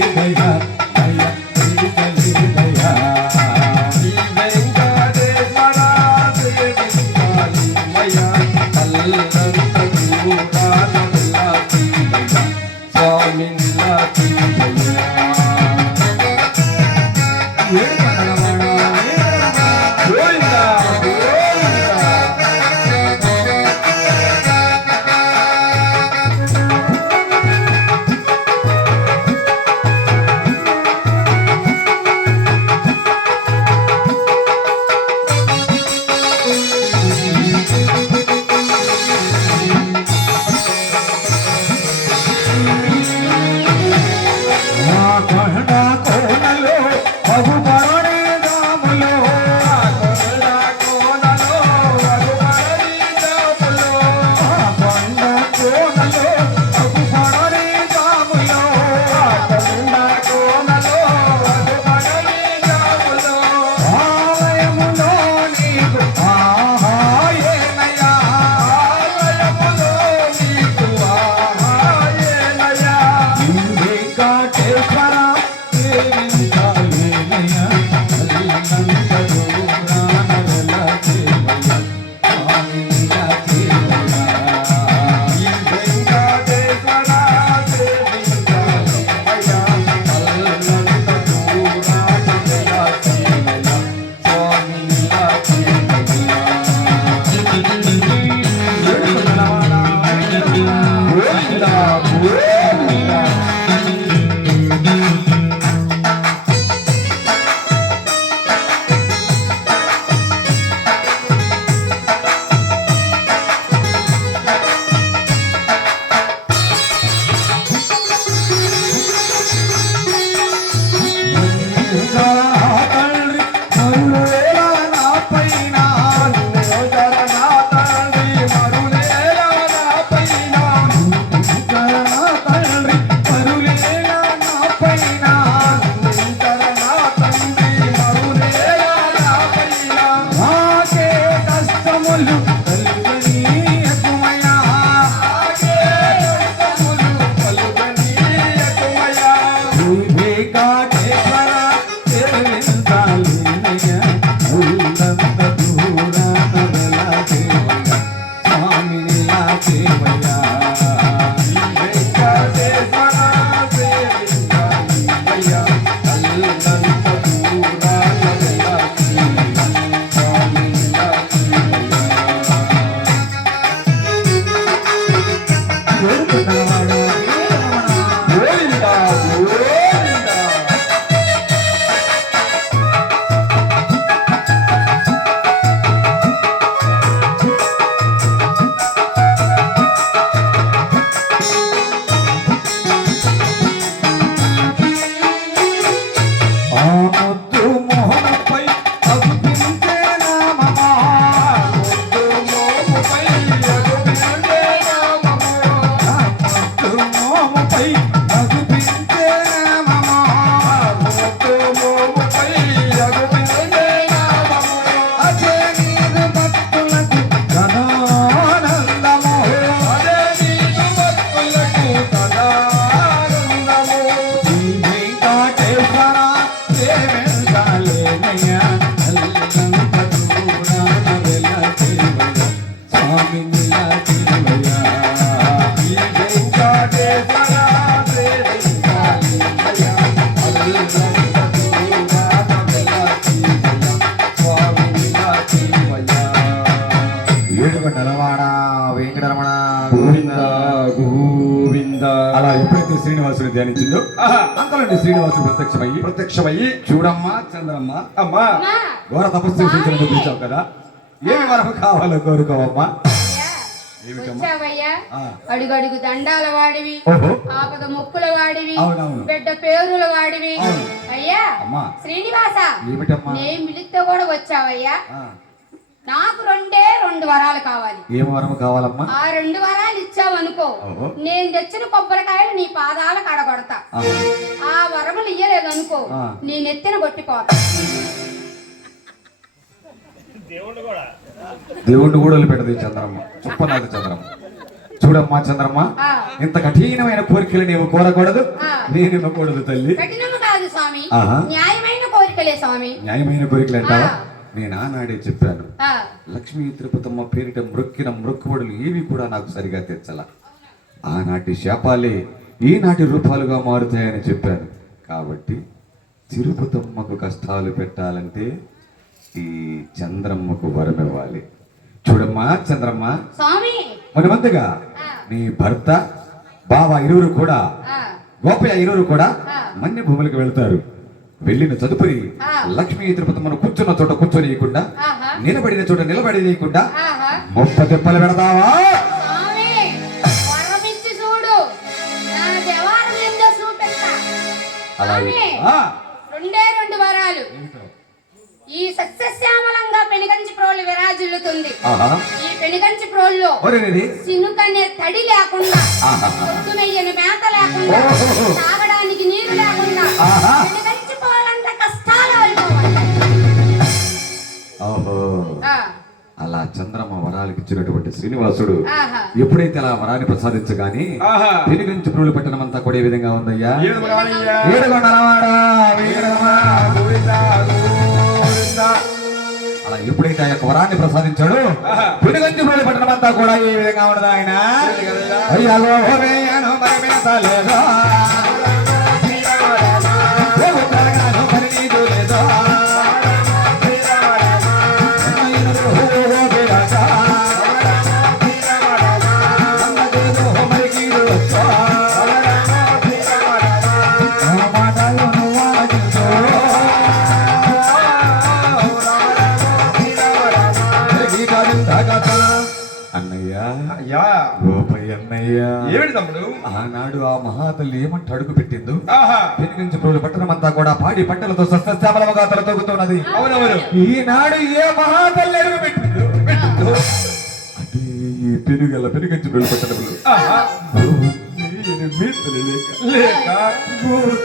भैया అలా ఎప్పుడైతే శ్రీనివాసుడు ధ్యానించిందో అంతలంటే శ్రీనివాసుడు ప్రత్యక్షమయ్యి ప్రత్యక్షమయ్యి చూడమ్మా చంద్రమ్మ అమ్మా ఘోర తపస్సు చూపించావు కదా. ఏమి వరకు కావాలో కోరుకోవమ్మా? వచ్చావయ్యా. అడుగడుగు దండాల వాడివి ఆపద మొక్కుల వాడివి. బిడ్డ పేరుల వాడివి. అయ్యా. శ్రీనివాస నేను పిలిస్తే కూడా వచ్చావయ్యా? నాకు రెండే రెండు వరాలు కావాలి. ఏం వరము కావాలమ్మా? ఆ రెండు వరాలు ఇచ్చావనుకో ఓహో. నేను తెచ్చిన కొబ్బరికాయలు నీ పాదాల కడగొడతా. ఆ, వరములు ఇయ్యలేదనుకో. ఆ. నీ నెత్తిన కొట్టిపోతా దేవుణ్ణి కూడా వదిలిపెట్టదు చంద్రమ్మ. చెప్పనాది చంద్రమ్మ. చూడమ్మా చంద్రమ్మ. ఇంత కఠినమైన కోరికలు నీవు కోరకూడదు. నేను ఇవ్వకూడదు తల్లి. న్యాయమైన కోరికలే అంటావా. నేను ఆనాడే చెప్పాను. లక్ష్మీ తిరుపతమ్మ పేరిట మృక్కిన మృక్కుబడులు ఏవి కూడా నాకు సరిగా తెచ్చల. ఆనాటి శాపాలే ఈనాటి రూపాలుగా మారుతాయని చెప్పాను. కాబట్టి తిరుపతమ్మకు కష్టాలు పెట్టాలంటే ఈ చంద్రమ్మకు వరం ఇవ్వాలి చూడమ్మా చంద్రమ్మ మనమంతగా. నీ భర్త బావ ఇరువురు కూడా గోపయ్య ఇరువురు కూడా. మన్య భూములకు వెళ్తారు వెళ్ళిన తదుపరి. లక్ష్మీ తిరుపతమ్మను కూర్చున్న చోట కూర్చోనీయకుండా. నిలబడిన చోట నిలబడనీయకుండా. ముప్ప తిప్పలు పెడతావా అలాగే. రెండే రెండు వరాలు ఈ సస్యశ్యామలంగా పెనుగంచి ప్రోలు విరాజిల్లుతుంది ఆహా. ఈ పెనుగంచి ప్రోల్లో. సినుకనే తడి లేకుండా. పొద్దునయ్యని మేత లేకుండా ఓహో. తాగడానికి నీరు లేకుండా ఆహా. పెనుగంచి పోలంత కష్టాలు అయిపోవాలి ఓహో ఆ, అలా చంద్రమ్మ వరాలకు ఇచ్చినటువంటి శ్రీనివాసుడు ఆహా. ఎప్పుడైతే అలా వరాన్ని ప్రసాదించగాని ఆహా. పెనుగంచి పురులు పట్టణం అంతా కూడా ఏ విధంగా ఉందయ్యా ఎప్పుడైతే ఆ యొక్క వరాన్ని ప్రసాదించాడు. పులిగంచి పురులు పట్టణం అంతా కూడా ఏ విధంగా ఉండదు ఆయన? అయ్యా అన్నయ్య ఏమిటి తమ్ముడు? ఆనాడు ఆ మహాతల్లి ఏమంటే అడుగు పెట్టిందో? పెనుగంచి పురుగుల పట్టణం అంతా కూడా పాడి పంటలతో సస్యశ్యామలముగా తలతొక్కుతున్నది అవునవును. ఈనాడు ఏ మహాతల్లి అడుగు పెట్టిందో? అదే ఈ పెనుగల పెనుగంచి పురుగుల పట్టణములు. లేక.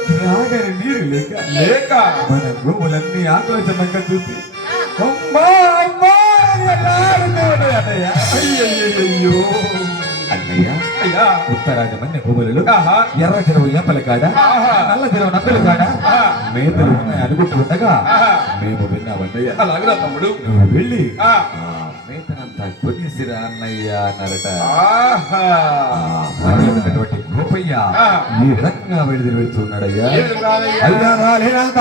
త్రాగని నీరు లేక. లేక. మన గోవులన్నీ ఆక్రోశంగా చూసి అమ్మా భూములలో ఆహా. ఎర్ర చెరువు ఏపల కాడ. నల్ల చెరువు నక్కల కాడ. మేతలు ఉన్నాయి అనుకుంటుండగా ఆహా. మేము విన్నామన్నయ్య అలాగరా తమ్ముడు నువ్వు వెళ్ళి మేతనంతా కొనేసిరా అన్నయ్య అన్నారట మరణమైనటువంటి గోపయ్య. ఈ రకంగా వెళ్ళి వెళ్తున్నాడయ్యా విధంగా. రాలినంత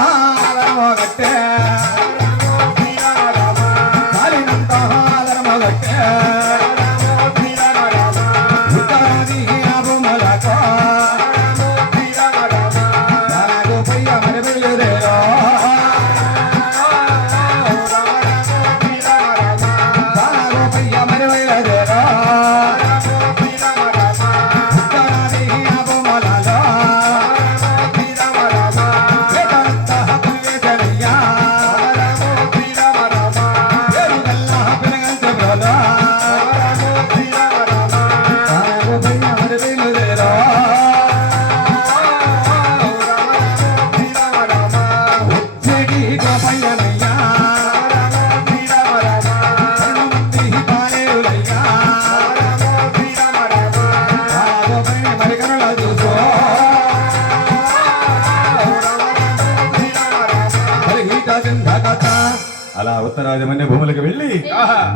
అలా ఉత్తరాజమన్య భూములకు వెళ్ళి.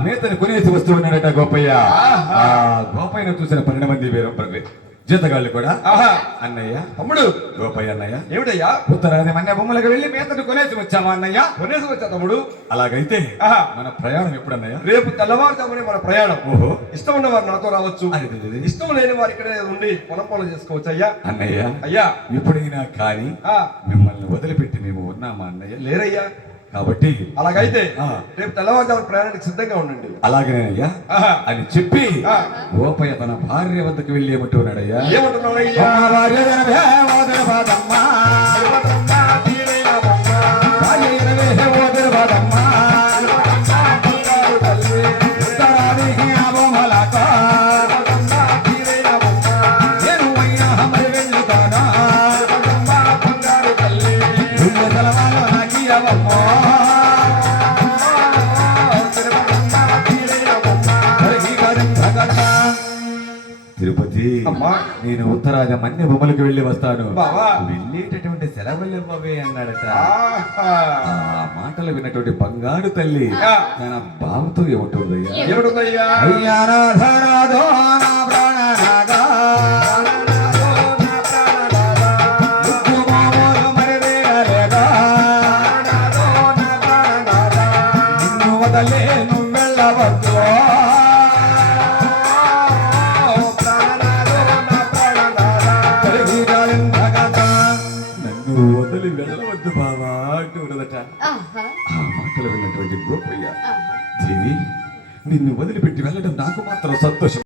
మేతను కొనేసి వస్తూ ఉన్నాడట గోపయ్య. ఆ గోపయ్యను చూసిన పన్నెండు మంది వీరం జీతగాళ్ళు కూడా? ఆహా. అన్నయ్య. తమ్ముడు. గోపయ్య అన్నయ్య. ఏమిటయ్యా? ఉత్తరాది మన్య బొమ్మలకు వెళ్ళి మేతను కొనేసి వచ్చావా అన్నయ్య? కొనేసి వచ్చా తమ్ముడు? అలాగైతే ఆహా. మన ప్రయాణం ఎప్పుడన్నయ్య? రేపు తెల్లవారుజామునే మన ప్రయాణం. ఓహో. ఇష్టం ఉన్న వారు నాతో రావచ్చు. అది, అది. ఇష్టం లేని వారు ఇక్కడే ఉండి పొలం పనులు చేసుకోవచ్చు అయ్యా. అన్నయ్య అయ్యా. ఎప్పుడైనా కానీ మిమ్మల్ని వదిలిపెట్టి మేము ఉన్నామా అన్నయ్య? లేరయ్యా. కాబట్టి అలాగైతే ఆ. రేపు తెల్లవారుజామున ప్రయాణానికి సిద్ధంగా ఉండండి అలాగేనయ్యా ఆహా. అని చెప్పి ఆ. గోపయ్య తన భార్య వద్దకు వెళ్ళి ఏమంటున్నాడయ్యా ఏమంటున్నావయ్యా నేను ఉత్తరాజ మన్య బొమ్మలకు వెళ్ళి వస్తాను బావా. వెళ్ళేటటువంటి సెలవులు ఇవ్వవే అన్నాడట. ఆ మాటలు విన్నటువంటి బంగారు తల్లి. తన బావతో ఏమంటుందయ్యా అయ్యా నాథనాథో నా గోపయ్య ఆహా. దేవి నిన్ను వదిలిపెట్టి వెళ్ళడం నాకు మాత్రం సంతోషం